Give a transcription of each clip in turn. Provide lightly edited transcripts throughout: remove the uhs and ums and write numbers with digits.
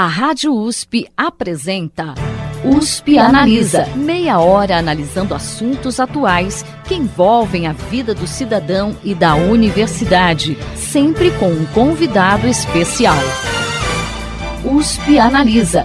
A Rádio USP apresenta USP Analisa. Meia hora analisando assuntos atuais que envolvem a vida do cidadão e da universidade, sempre com um convidado especial. USP Analisa.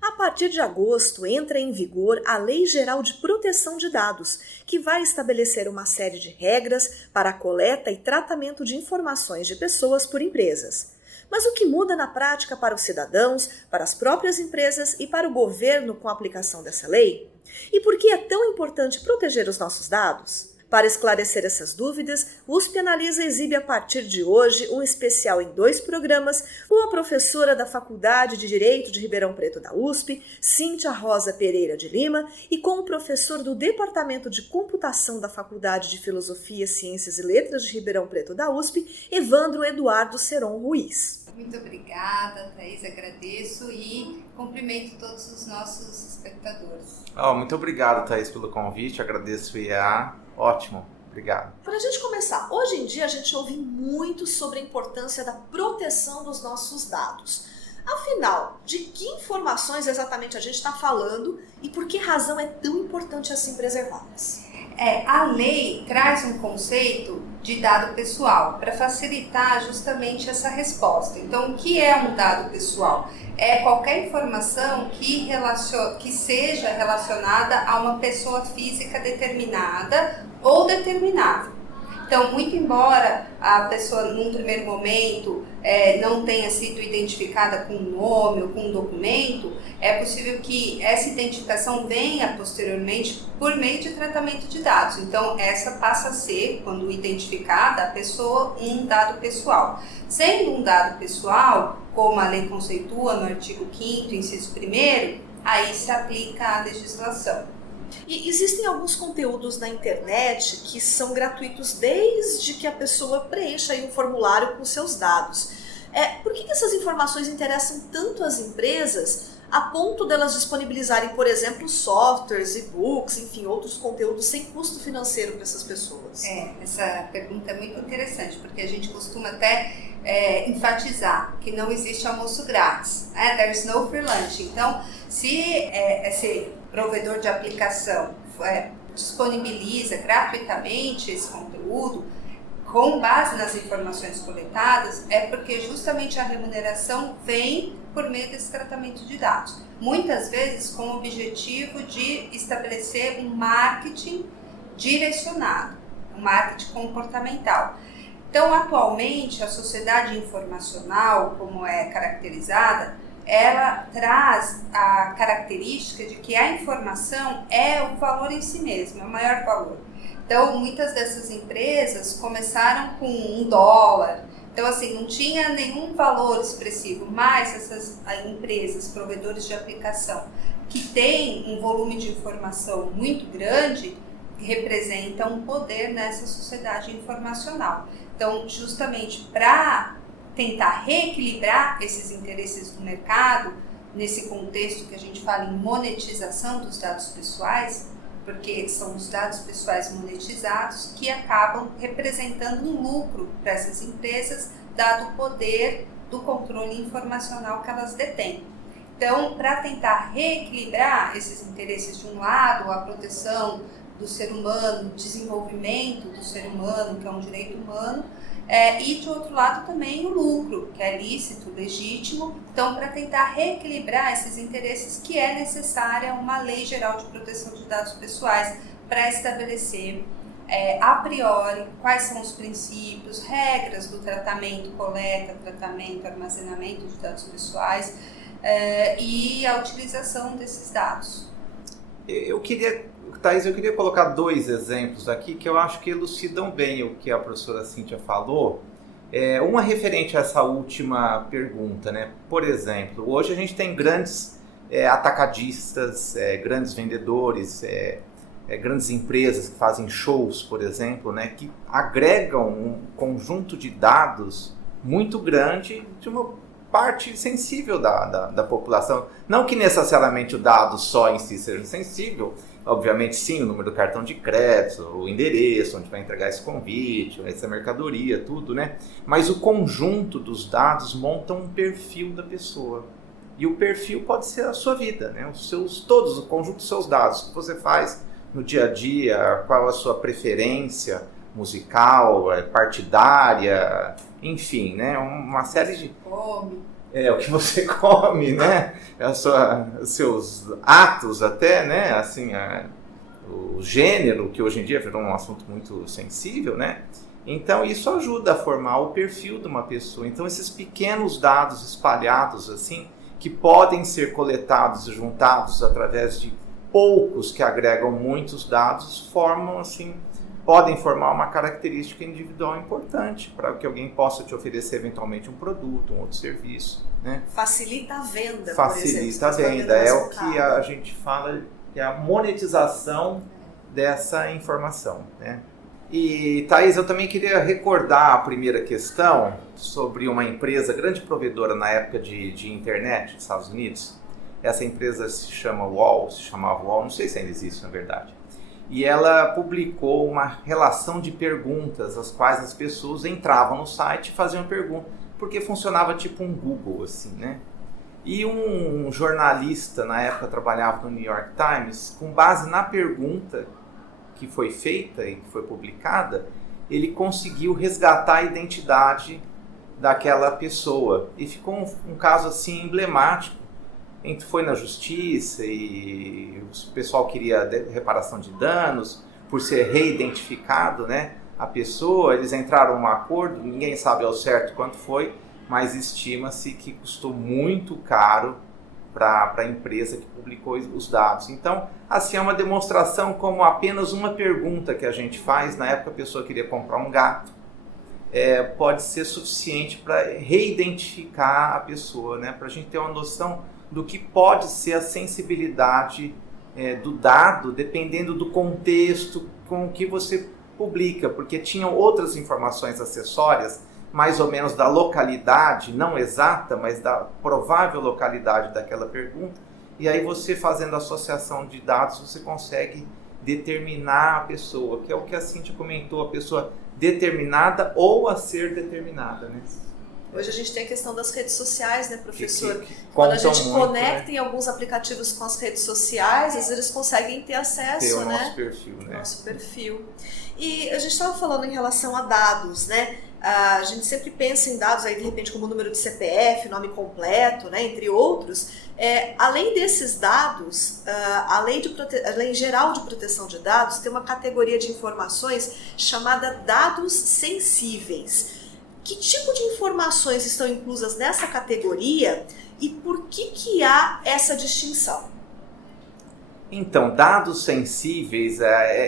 A partir de agosto entra em vigor a Lei Geral de Proteção de Dados, que vai estabelecer uma série de regras para a coleta e tratamento de informações de pessoas por empresas. Mas o que muda na prática para os cidadãos, para as próprias empresas e para o governo com a aplicação dessa lei? E por que é tão importante proteger os nossos dados? Para esclarecer essas dúvidas, o USP Analisa exibe a partir de hoje um especial em 2 programas com a professora da Faculdade de Direito de Ribeirão Preto da USP, Cíntia Rosa Pereira de Lima, e com o professor do Departamento de Computação da Faculdade de Filosofia, Ciências e Letras de Ribeirão Preto da USP, Evandro Eduardo Seron Ruiz. Muito obrigada, Thaís, agradeço e cumprimento todos os nossos espectadores. Muito obrigado, Thaís, pelo convite, agradeço o IEA. Ótimo, obrigado. Para a gente começar, hoje em dia a gente ouve muito sobre a importância da proteção dos nossos dados. Afinal, de que informações exatamente a gente está falando e por que razão é tão importante assim preservá-las? A lei traz um conceito de dado pessoal para facilitar justamente essa resposta. Então, o que é um dado pessoal? É qualquer informação que seja relacionada a uma pessoa física determinada ou determinável. Então, muito embora a pessoa, num primeiro momento, não tenha sido identificada com um nome ou com um documento, é possível que essa identificação venha posteriormente por meio de tratamento de dados. Então, essa passa a ser, quando identificada a pessoa, um dado pessoal. Sendo um dado pessoal, como a lei conceitua no artigo 5º, inciso 1º, aí se aplica a legislação. E existem alguns conteúdos na internet que são gratuitos desde que a pessoa preencha aí um formulário com seus dados. Por que essas informações interessam tanto às empresas a ponto delas disponibilizarem, por exemplo, softwares, e-books, enfim, outros conteúdos sem custo financeiro para essas pessoas? Essa pergunta é muito interessante, porque a gente costuma até enfatizar que não existe almoço grátis. There's no free lunch. Então, se esse provedor de aplicação disponibiliza gratuitamente esse conteúdo, com base nas informações coletadas, é porque justamente a remuneração vem por meio desse tratamento de dados. Muitas vezes com o objetivo de estabelecer um marketing direcionado, um marketing comportamental. Então, atualmente, a sociedade informacional, como é caracterizada, ela traz a característica de que a informação é o valor em si mesmo, é o maior valor. Então, muitas dessas empresas começaram com $1. Então, assim, não tinha nenhum valor expressivo, mas essas empresas, provedores de aplicação, que têm um volume de informação muito grande, representam um poder nessa sociedade informacional. Então, justamente para tentar reequilibrar esses interesses do mercado, nesse contexto que a gente fala em monetização dos dados pessoais, porque são os dados pessoais monetizados que acabam representando um lucro para essas empresas, dado o poder do controle informacional que elas detêm. Então, para tentar reequilibrar esses interesses, de um lado, a proteção do ser humano, o desenvolvimento do ser humano, que é um direito humano, e de outro lado também o lucro, que é lícito, legítimo. Então, para tentar reequilibrar esses interesses, que é necessária uma Lei Geral de Proteção de Dados Pessoais para estabelecer a priori quais são os princípios, regras do tratamento, coleta, tratamento, armazenamento de dados pessoais e a utilização desses dados. Thaís, eu queria colocar 2 exemplos aqui que eu acho que elucidam bem o que a professora Cíntia falou. Uma referente a essa última pergunta, né? Por exemplo, hoje a gente tem grandes atacadistas, grandes vendedores, grandes empresas que fazem shows, por exemplo, né? Que agregam um conjunto de dados muito grande de uma parte sensível da população. Não que necessariamente o dado só em si seja sensível, Obviamente, sim, o número do cartão de crédito, o endereço, onde vai entregar esse convite, essa mercadoria, tudo, né? Mas o conjunto dos dados monta um perfil da pessoa. E o perfil pode ser a sua vida, né? O conjunto dos seus dados, o que você faz no dia a dia, qual a sua preferência musical, partidária, enfim, né? Uma série de... o que você come, né? Os seus atos até, né? Assim, o gênero, que hoje em dia virou um assunto muito sensível, né? Então, isso ajuda a formar o perfil de uma pessoa. Então, esses pequenos dados espalhados, assim, que podem ser coletados e juntados através de poucos que agregam muitos dados, podem formar uma característica individual importante para que alguém possa te oferecer eventualmente um produto, um outro serviço, né? Facilita a venda, Facilita a venda, é o que a gente fala, que é a monetização dessa informação, né? E, Thaís, eu também queria recordar a primeira questão sobre uma empresa, grande provedora na época de internet dos Estados Unidos. Essa empresa se chamava UOL, não sei se ainda existe, na verdade. E ela publicou uma relação de perguntas, as quais as pessoas entravam no site e faziam perguntas, porque funcionava tipo um Google, assim, né? E um jornalista, na época, trabalhava no New York Times, com base na pergunta que foi feita e que foi publicada, ele conseguiu resgatar a identidade daquela pessoa. E ficou um caso assim emblemático. A gente foi na justiça e o pessoal queria reparação de danos por ser reidentificado, né? A pessoa, eles entraram num acordo, ninguém sabe ao certo quanto foi, mas estima-se que custou muito caro para a empresa que publicou os dados. Então, assim, é uma demonstração como apenas uma pergunta que a gente faz, na época a pessoa queria comprar um gato, pode ser suficiente para reidentificar a pessoa, né? Para a gente ter uma noção do que pode ser a sensibilidade do dado, dependendo do contexto com que você publica, porque tinham outras informações acessórias, mais ou menos da localidade, não exata, mas da provável localidade daquela pergunta, e aí você fazendo associação de dados, você consegue determinar a pessoa, que é o que a Cíntia comentou, a pessoa determinada ou a ser determinada, né? Hoje a gente tem a questão das redes sociais, né, professor? Que quando a gente muito, conecta, né, em alguns aplicativos com as redes sociais, às vezes eles conseguem ter acesso, ter o né? nosso perfil, né? Nosso perfil. E a gente estava falando em relação a dados, né? A gente sempre pensa em dados aí, de repente, como número de CPF, nome completo, né, entre outros. Além desses dados, a Lei Geral de Proteção de Dados tem uma categoria de informações chamada dados sensíveis. Que tipo de informações estão inclusas nessa categoria e por que há essa distinção? Então, dados sensíveis,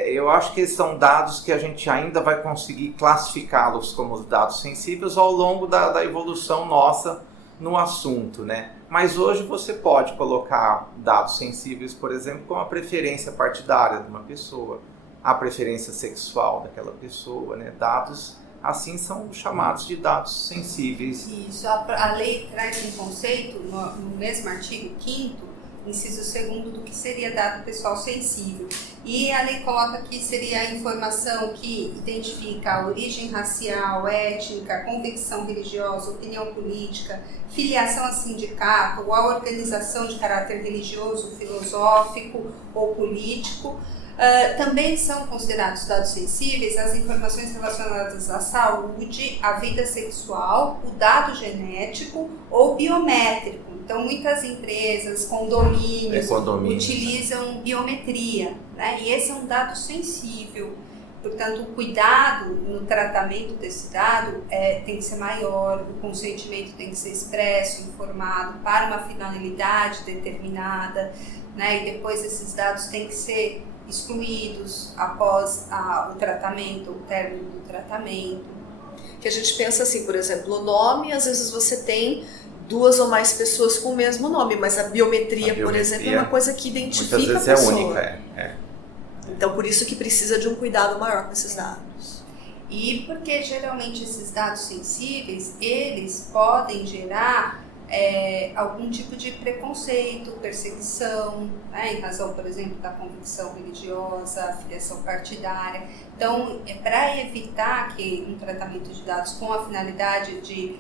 eu acho que são dados que a gente ainda vai conseguir classificá-los como dados sensíveis ao longo da evolução nossa no assunto, né? Mas hoje você pode colocar dados sensíveis, por exemplo, como a preferência partidária de uma pessoa, a preferência sexual daquela pessoa, né? Dados assim são chamados de dados sensíveis. Isso, a lei traz um conceito no mesmo artigo 5º, inciso 2º, do que seria dado pessoal sensível. E a lei coloca que seria a informação que identifica a origem racial, étnica, convicção religiosa, opinião política, filiação a sindicato ou a organização de caráter religioso, filosófico ou político. Também são considerados dados sensíveis as informações relacionadas à saúde, à vida sexual, o dado genético ou biométrico. Então, muitas empresas, condomínios, utilizam biometria, né? E esse é um dado sensível. Portanto, o cuidado no tratamento desse dado tem que ser maior, o consentimento tem que ser expresso, informado para uma finalidade determinada, né? E depois esses dados têm que ser excluídos após o tratamento, o término do tratamento. Que a gente pensa assim, por exemplo, o nome, às vezes você tem 2 ou mais pessoas com o mesmo nome, mas a biometria, por exemplo, é uma coisa que identifica muitas vezes a pessoa. É única. Então, por isso que precisa de um cuidado maior com esses dados. E porque geralmente esses dados sensíveis, eles podem gerar algum tipo de preconceito, perseguição, né, em razão, por exemplo, da convicção religiosa, filiação partidária. Então, para evitar que um tratamento de dados com a finalidade de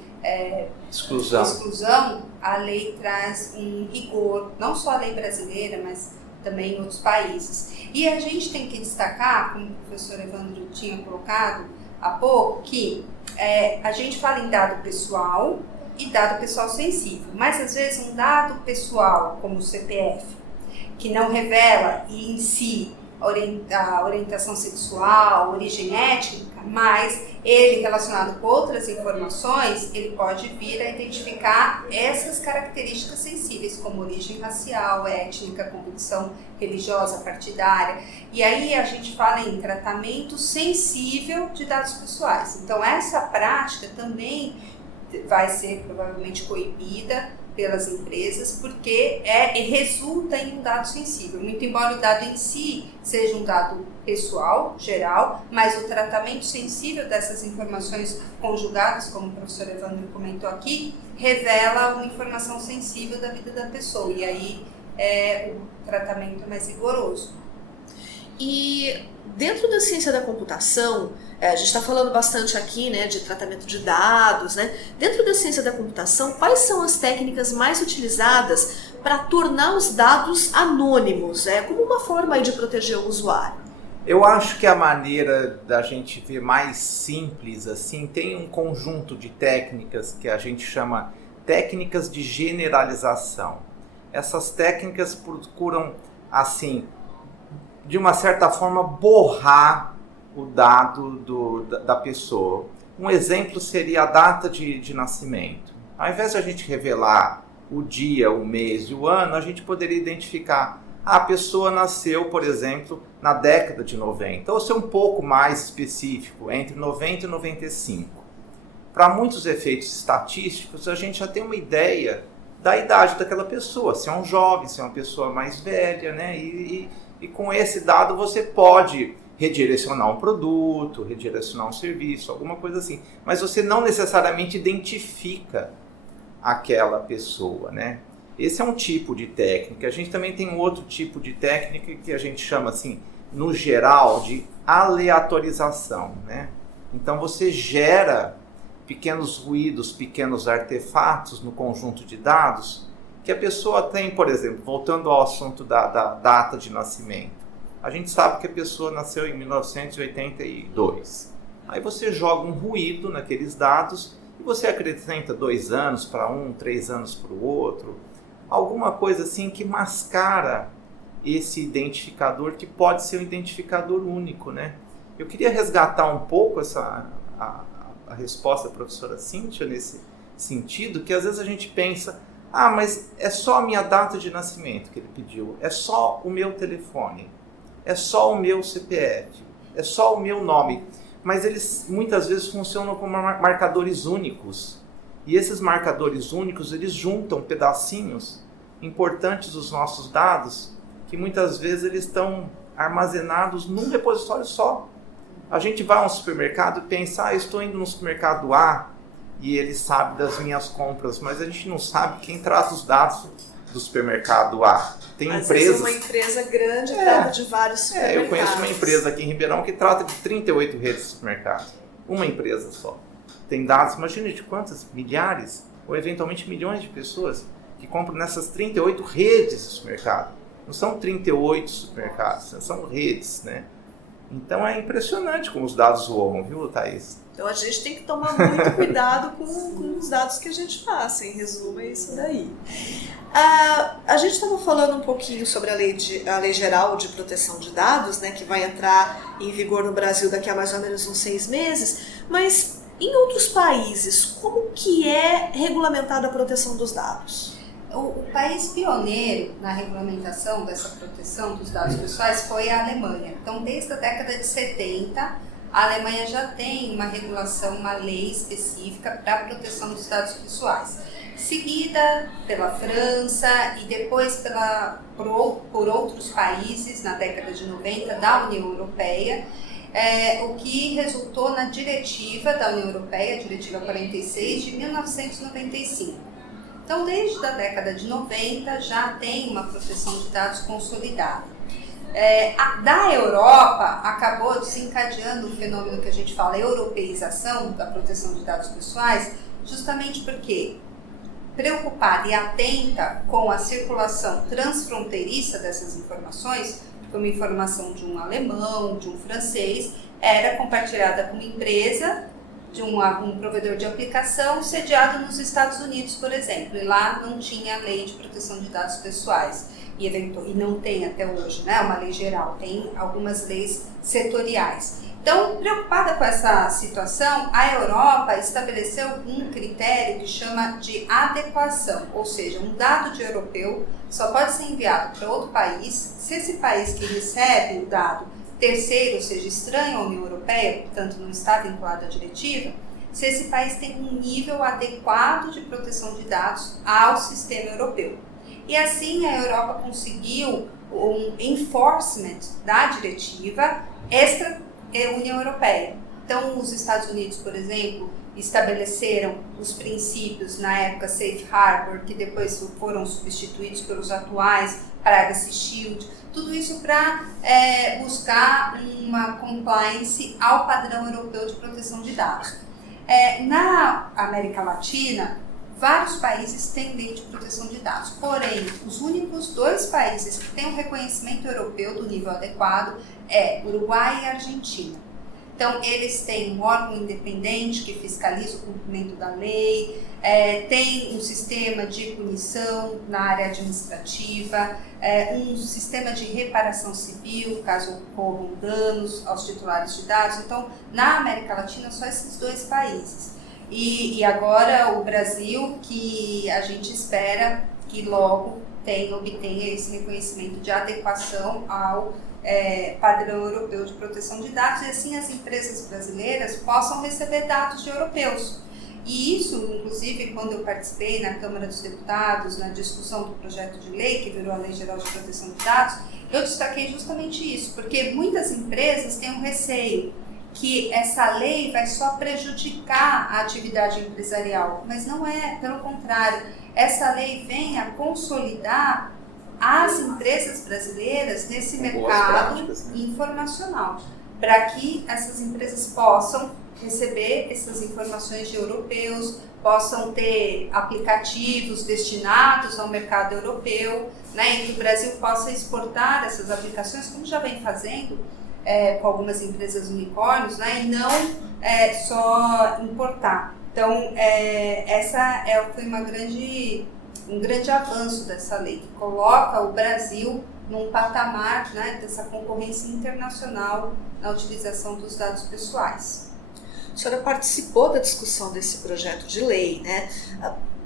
exclusão, a lei traz um rigor, não só a lei brasileira, mas também em outros países. E a gente tem que destacar, como o professor Evandro tinha colocado há pouco, que a gente fala em dado pessoal e dado pessoal sensível, mas às vezes um dado pessoal, como o CPF, que não revela em si a orientação sexual, origem étnica, mas ele relacionado com outras informações, ele pode vir a identificar essas características sensíveis, como origem racial, étnica, convicção religiosa, partidária. E aí a gente fala em tratamento sensível de dados pessoais. Então essa prática também vai ser provavelmente coibida pelas empresas, porque resulta em um dado sensível. Muito embora o dado em si seja um dado pessoal, geral, mas o tratamento sensível dessas informações conjugadas, como o professor Evandro comentou aqui, revela uma informação sensível da vida da pessoa, e aí o tratamento é mais rigoroso. E dentro da ciência da computação, a gente está falando bastante aqui, né, de tratamento de dados, né? Dentro da ciência da computação, quais são as técnicas mais utilizadas para tornar os dados anônimos, como uma forma aí de proteger o usuário? Eu acho que a maneira da gente ver mais simples, assim, tem um conjunto de técnicas que a gente chama técnicas de generalização. Essas técnicas procuram, assim, de uma certa forma, borrar o dado da pessoa. Um exemplo seria a data de nascimento. Ao invés de a gente revelar o dia, o mês e o ano, a gente poderia identificar a pessoa nasceu, por exemplo, na década de 90, ou ser um pouco mais específico, entre 90 e 95. Para muitos efeitos estatísticos, a gente já tem uma ideia da idade daquela pessoa, se é um jovem, se é uma pessoa mais velha, né? E com esse dado você pode redirecionar um produto, redirecionar um serviço, alguma coisa assim. Mas você não necessariamente identifica aquela pessoa, né? Esse é um tipo de técnica. A gente também tem um outro tipo de técnica que a gente chama, assim, no geral, de aleatorização, né? Então você gera pequenos ruídos, pequenos artefatos no conjunto de dados que a pessoa tem, por exemplo, voltando ao assunto da data de nascimento. A gente sabe que a pessoa nasceu em 1982. Aí você joga um ruído naqueles dados e você acrescenta 2 anos para um, 3 anos para o outro. Alguma coisa assim que mascara esse identificador, que pode ser um identificador único, né? Eu queria resgatar um pouco a resposta da professora Cíntia nesse sentido, que às vezes a gente pensa, mas é só a minha data de nascimento que ele pediu, é só o meu telefone, é só o meu CPF, é só o meu nome. Mas eles muitas vezes funcionam como marcadores únicos. E esses marcadores únicos, eles juntam pedacinhos importantes dos nossos dados, que muitas vezes eles estão armazenados num repositório só. A gente vai a um supermercado e pensa, eu estou indo no supermercado A e ele sabe das minhas compras, mas a gente não sabe quem trata os dados do supermercado A. Tem às empresas... vezes uma empresa grande trata de vários supermercados. Eu conheço uma empresa aqui em Ribeirão que trata de 38 redes de supermercado. Uma empresa só. Tem dados, imagina de quantas milhares ou eventualmente milhões de pessoas que compram nessas 38 redes de supermercado. Não são 38 supermercados, são redes, né? Então é impressionante como os dados voam, viu, Thaís? Então a gente tem que tomar muito cuidado com os dados que a gente passa, em resumo é isso daí. A gente estava falando um pouquinho sobre a lei Geral de Proteção de Dados, né, que vai entrar em vigor no Brasil daqui a mais ou menos uns 6 meses, mas em outros países, como que é regulamentada a proteção dos dados? O país pioneiro na regulamentação dessa proteção dos dados pessoais foi a Alemanha. Então, desde a década de 70, a Alemanha já tem uma regulação, uma lei específica para a proteção dos dados pessoais. Seguida pela França e depois por outros países na década de 90 da União Europeia, o que resultou na diretiva da União Europeia, a Diretiva 46 de 1995. Então, desde a década de 90 já tem uma proteção de dados consolidada. Da Europa acabou desencadeando o fenômeno que a gente fala europeização da proteção de dados pessoais, justamente porque preocupada e atenta com a circulação transfronteiriça dessas informações, como informação de um alemão, de um francês, era compartilhada com uma empresa, de um provedor de aplicação sediado nos Estados Unidos, por exemplo, e lá não tinha lei de proteção de dados pessoais. E não tem até hoje, né, uma lei geral, tem algumas leis setoriais. Então, preocupada com essa situação, a Europa estabeleceu um critério que chama de adequação, ou seja, um dado de europeu só pode ser enviado para outro país se esse país que recebe o dado terceiro, ou seja, estranho à União Europeia, portanto não está vinculado à diretiva, se esse país tem um nível adequado de proteção de dados ao sistema europeu. E assim a Europa conseguiu um enforcement da diretiva extra-União Europeia. Então, os Estados Unidos, por exemplo, estabeleceram os princípios, na época Safe Harbor, que depois foram substituídos pelos atuais Privacy Shield, tudo isso para buscar uma compliance ao padrão europeu de proteção de dados. Na América Latina, vários países têm lei de proteção de dados, porém, os únicos 2 países que têm um reconhecimento europeu do nível adequado é Uruguai e Argentina. Então, eles têm um órgão independente que fiscaliza o cumprimento da lei, tem um sistema de punição na área administrativa, um sistema de reparação civil, caso ocorram danos aos titulares de dados. Então, na América Latina, só esses 2 países. E agora o Brasil, que a gente espera que logo obtenha esse reconhecimento de adequação ao padrão europeu de proteção de dados, e assim as empresas brasileiras possam receber dados de europeus. E isso, inclusive, quando eu participei na Câmara dos Deputados, na discussão do projeto de lei, que virou a Lei Geral de Proteção de Dados, eu destaquei justamente isso, porque muitas empresas têm um receio que essa lei vai só prejudicar a atividade empresarial, mas não é, pelo contrário, essa lei vem a consolidar as empresas brasileiras nesse mercado informacional, para que essas empresas possam receber essas informações de europeus, possam ter aplicativos destinados ao mercado europeu, né, e que o Brasil possa exportar essas aplicações, como já vem fazendo, com algumas empresas unicórnios, né, e não só importar. Então, essa foi um grande avanço dessa lei, que coloca o Brasil num patamar, né, dessa concorrência internacional na utilização dos dados pessoais. A senhora participou da discussão desse projeto de lei, né?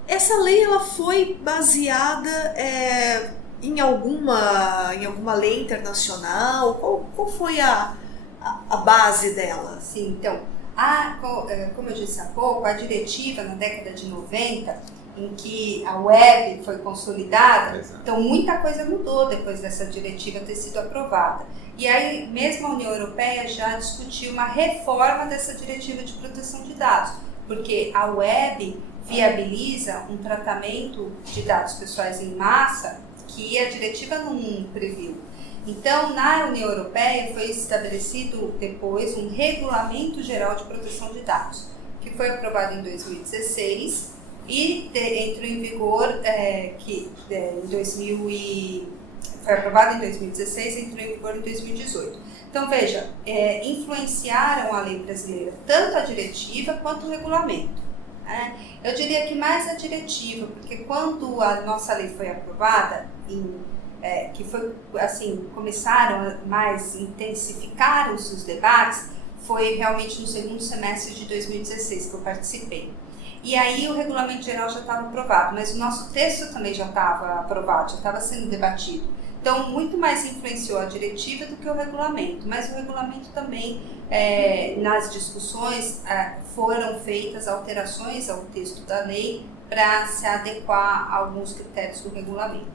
Essa lei ela foi baseada em alguma lei internacional? Qual foi a base dela? Sim, então, como eu disse há pouco, a diretiva na década de 90, em que a web foi consolidada, então muita coisa mudou depois dessa diretiva ter sido aprovada. E aí, mesmo a União Europeia já discutiu uma reforma dessa diretiva de proteção de dados, porque a web viabiliza um tratamento de dados pessoais em massa que a diretiva não previu. Então, na União Europeia foi estabelecido depois um Regulamento Geral de Proteção de Dados, que foi aprovado em 2016 e entrou em vigor, foi aprovado em 2016 e entrou em vigor em 2018. Então, veja, influenciaram a lei brasileira, tanto a diretiva quanto o regulamento. Eu diria que mais a diretiva, porque quando a nossa lei foi aprovada, que foi assim, intensificaram-se os debates, foi realmente no segundo semestre de 2016 que eu participei. E aí o regulamento geral já estava aprovado, mas o nosso texto também já estava aprovado, já estava sendo debatido. Então, muito mais influenciou a diretiva do que o regulamento, mas o regulamento também, nas discussões, foram feitas alterações ao texto da lei para se adequar a alguns critérios do regulamento.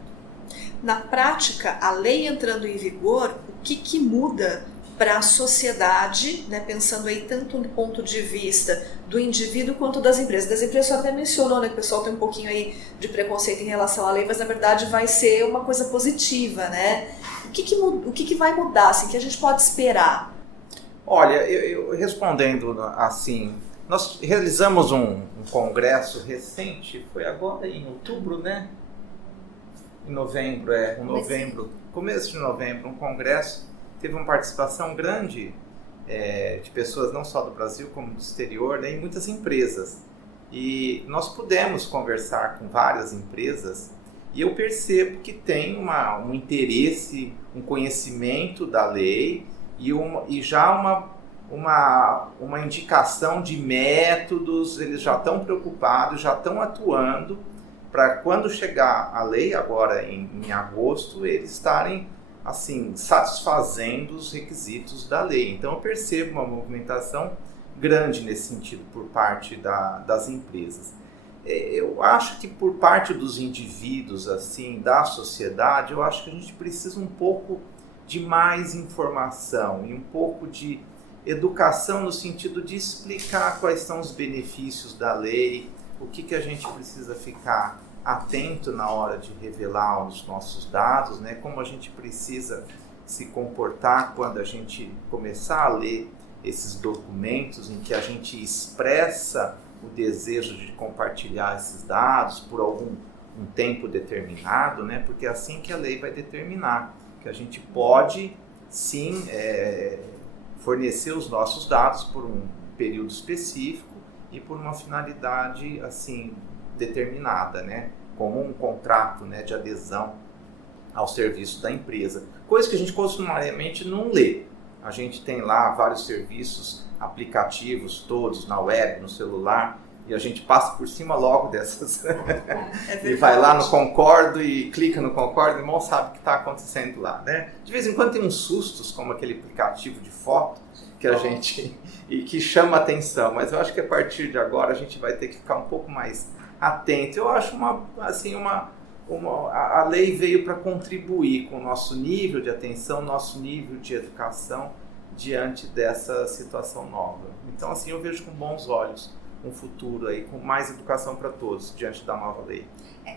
Na prática, a lei entrando em vigor, o que muda para a sociedade, né, pensando aí tanto no ponto de vista do indivíduo quanto das empresas. Das empresas você até mencionou, né, que o pessoal tem um pouquinho aí de preconceito em relação à lei, mas na verdade vai ser uma coisa positiva, né? O que vai mudar, assim, que a gente pode esperar? Olha, eu respondendo assim, nós realizamos um congresso recente, foi agora em outubro, né? Em novembro, começo de novembro, um congresso, teve uma participação grande de pessoas não só do Brasil como do exterior, né, em muitas empresas. E nós pudemos conversar com várias empresas e eu percebo que tem um interesse, um conhecimento da lei e já uma indicação de métodos, eles já estão preocupados, já estão atuando para quando chegar a lei, agora em agosto, eles estarem assim, satisfazendo os requisitos da lei. Então eu percebo uma movimentação grande nesse sentido por parte das empresas. Eu acho que por parte dos indivíduos, assim, da sociedade, eu acho que a gente precisa um pouco de mais informação e um pouco de educação no sentido de explicar quais são os benefícios da lei, o que a gente precisa ficar atento na hora de revelar os nossos dados, né? Como a gente precisa se comportar quando a gente começar a ler esses documentos em que a gente expressa o desejo de compartilhar esses dados por um tempo determinado, né? Porque é assim que a lei vai determinar que a gente pode sim fornecer os nossos dados por um período específico e por uma finalidade assim determinada, né? Como um contrato, né, de adesão ao serviço da empresa. Coisa que a gente costumariamente não lê. A gente tem lá vários serviços, aplicativos todos na web, no celular, e a gente passa por cima logo dessas. E vai lá no concordo e clica no concordo e mal sabe o que está acontecendo lá, né? De vez em quando tem uns sustos, como aquele aplicativo de foto, que a gente e que chama atenção, mas eu acho que a partir de agora a gente vai ter que ficar um pouco mais atento. Eu acho a lei veio para contribuir com o nosso nível de atenção, nosso nível de educação diante dessa situação nova. Então, assim, eu vejo com bons olhos um futuro aí com mais educação para todos diante da nova lei.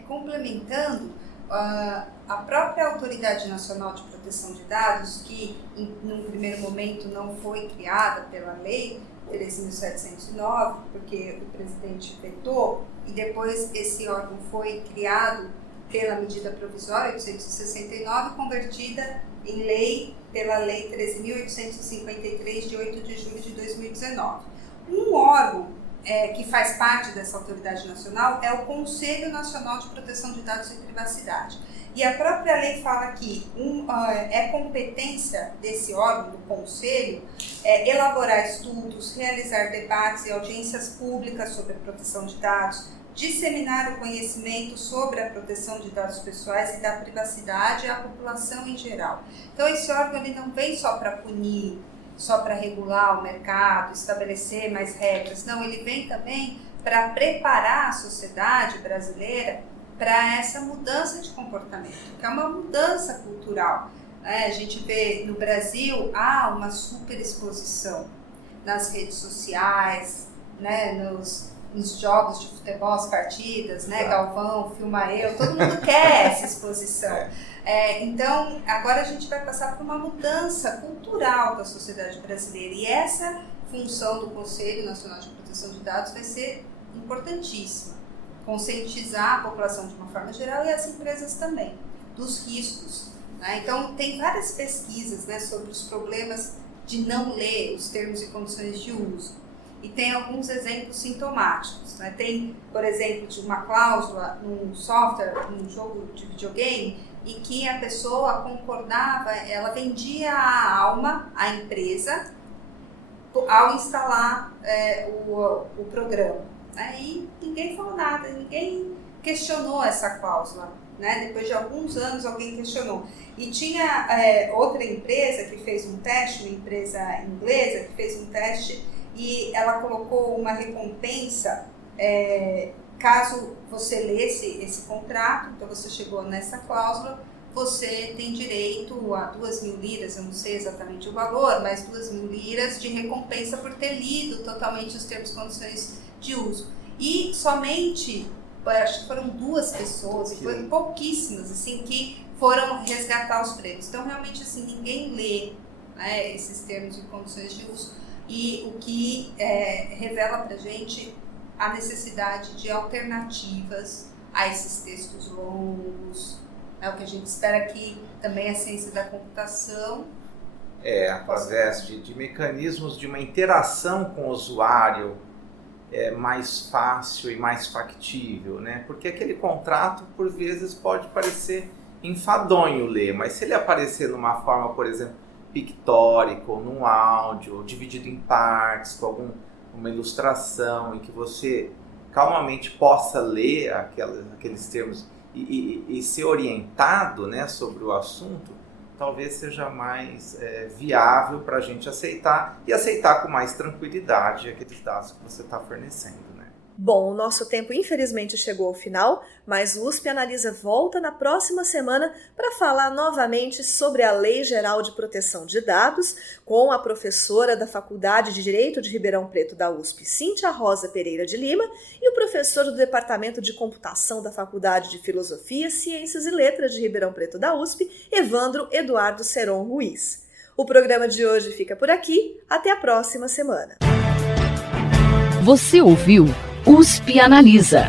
Complementando, a própria Autoridade Nacional de Proteção de Dados, que num primeiro momento não foi criada pela lei 13.709, porque o presidente vetou, e depois esse órgão foi criado pela medida provisória 869, convertida em lei pela lei 13.853, de 8 de julho de 2019. Um órgão que faz parte dessa autoridade nacional é o Conselho Nacional de Proteção de Dados e Privacidade. E a própria lei fala que é competência desse órgão, do Conselho, elaborar estudos, realizar debates e audiências públicas sobre a proteção de dados, disseminar o conhecimento sobre a proteção de dados pessoais e da privacidade à população em geral. Então, esse órgão ele não vem só para punir, só para regular o mercado, estabelecer mais regras. Não, ele vem também para preparar a sociedade brasileira para essa mudança de comportamento, que é uma mudança cultural. A gente vê no Brasil uma superexposição nas redes sociais, né, nos jogos de futebol, as partidas, né, Galvão, Filma Eu, todo mundo quer essa exposição. Então, agora a gente vai passar por uma mudança cultural da sociedade brasileira e essa função do Conselho Nacional de Proteção de Dados vai ser importantíssima. Conscientizar a população de uma forma geral e as empresas também, dos riscos. Né? Então, tem várias pesquisas, né, sobre os problemas de não ler os termos e condições de uso. E tem alguns exemplos sintomáticos. Né? Tem, por exemplo, de uma cláusula num software, num jogo de videogame, em que a pessoa concordava, ela vendia a alma à empresa ao instalar o programa. E ninguém falou nada, ninguém questionou essa cláusula. Né? Depois de alguns anos alguém questionou. E tinha outra empresa que fez um teste, uma empresa inglesa que fez um teste e ela colocou uma recompensa caso você lesse esse contrato, então você chegou nessa cláusula, você tem direito a 2.000 liras, eu não sei exatamente o valor, mas 2.000 liras de recompensa por ter lido totalmente os termos e condições de uso. E somente, acho que foram 2 pessoas, e foram pouquíssimas, assim, que foram resgatar os prêmios. Então, realmente, assim, ninguém lê, né, esses termos e condições de uso, e o que revela pra gente a necessidade de alternativas a esses textos longos, é o que a gente espera que também a ciência da computação... através de mecanismos de uma interação com o usuário mais fácil e mais factível, né? Porque aquele contrato, por vezes, pode parecer enfadonho ler, mas se ele aparecer numa forma, por exemplo, pictórica, ou num áudio, ou dividido em partes, com uma ilustração, em que você calmamente possa ler aqueles termos e ser orientado, né, sobre o assunto, talvez seja mais viável para a gente aceitar e aceitar com mais tranquilidade aqueles dados que você está fornecendo, né? Bom, o nosso tempo infelizmente chegou ao final, mas o USP Analisa volta na próxima semana para falar novamente sobre a Lei Geral de Proteção de Dados com a professora da Faculdade de Direito de Ribeirão Preto da USP, Cíntia Rosa Pereira de Lima, e o professor do Departamento de Computação da Faculdade de Filosofia, Ciências e Letras de Ribeirão Preto da USP, Evandro Eduardo Seron Ruiz. O programa de hoje fica por aqui. Até a próxima semana. Você ouviu USP Analisa,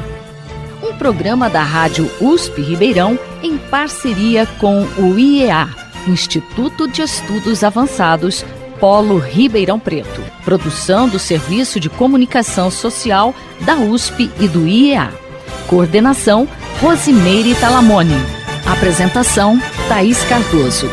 um programa da Rádio USP Ribeirão em parceria com o IEA, Instituto de Estudos Avançados, Polo Ribeirão Preto. Produção do Serviço de Comunicação Social da USP e do IEA. Coordenação, Rosimeire Talamone. Apresentação, Thaís Cardoso.